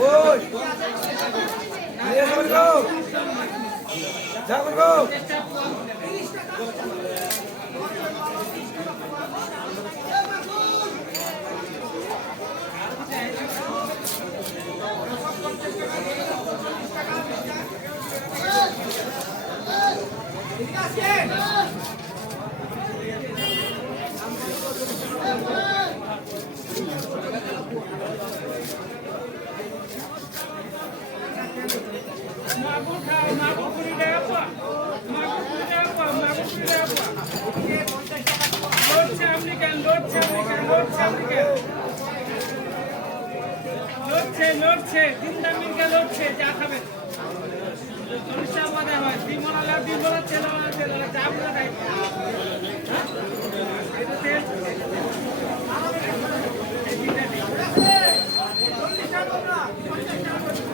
ওই নিয়ে লড়ছে লড়ছে লড়ছে আমেরিকান লড়ছে যা খাবেন চল্লিশটা মনে হয় বিমলা লাভ বিমলা ছেলে ছেলে যা আমরা দেয় পঞ্চাশ টাকা